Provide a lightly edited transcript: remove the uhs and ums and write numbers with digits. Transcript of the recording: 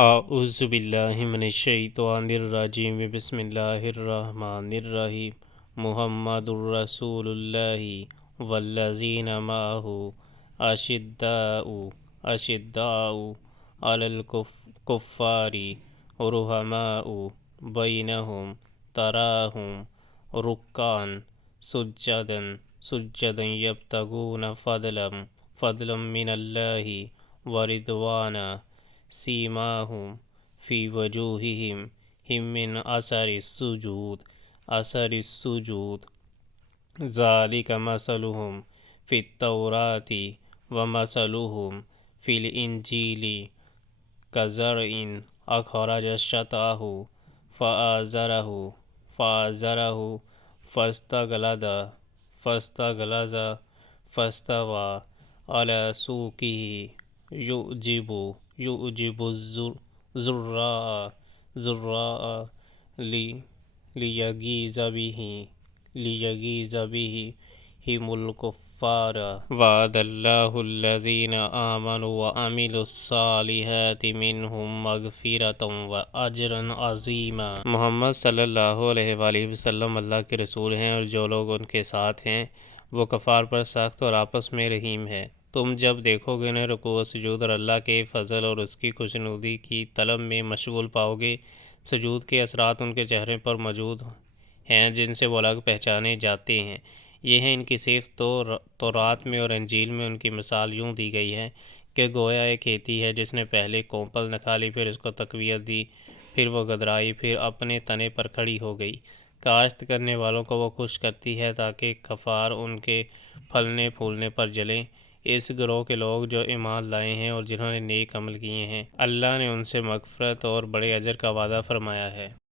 اعوذ باللہ من الشیطان الرجیم بسم اللہ الرحمن الرحیم محمد الرسول اللہ والذین معہ اشداء علی الکفار رحماء بینہم تراہم رکعا سجدا یبتغون فضلا من اللہ ورضوانا سیماہم فی وجوہہم من اثر السجود ذالک مثلہم فی التوراۃ ومثلہم فی الانجیل کزرع اخرج شطأہ فآزرہ فاستغلظ فاستوى علی سوقہ يعجب الزراء لیغیظ بہم الکفار وعد اللہ الذین آمنوا وعملوا الصالحات منہم مغفرۃ واجرا عظیما۔ محمد صلی اللہ علیہ وآلہ وسلم اللہ کے رسول ہیں، اور جو لوگ ان کے ساتھ ہیں وہ کفار پر سخت اور آپس میں رحیم ہے۔ تم جب دیکھو گے انہیں رکوع و سجود اور اللہ کے فضل اور اس کی خوشنودی کی طلب میں مشغول پاؤ گے۔ سجود کے اثرات ان کے چہرے پر موجود ہیں جن سے وہ الگ پہچانے جاتے ہیں۔ یہ ہیں ان کی صفت۔ تورات میں اور انجیل میں ان کی مثال یوں دی گئی ہے کہ گویا ایک کھیتی ہے جس نے پہلے کونپل نکالی، پھر اس کو تقویت دی، پھر وہ گدرائی، پھر اپنے تنے پر کھڑی ہو گئی۔ کاشت کرنے والوں کو وہ خوش کرتی ہے تاکہ کفار ان کے پھلنے پھولنے پر جلیں۔ اس گروہ کے لوگ جو ایمان لائے ہیں اور جنہوں نے نیک عمل کیے ہیں، اللہ نے ان سے مغفرت اور بڑے اجر کا وعدہ فرمایا ہے۔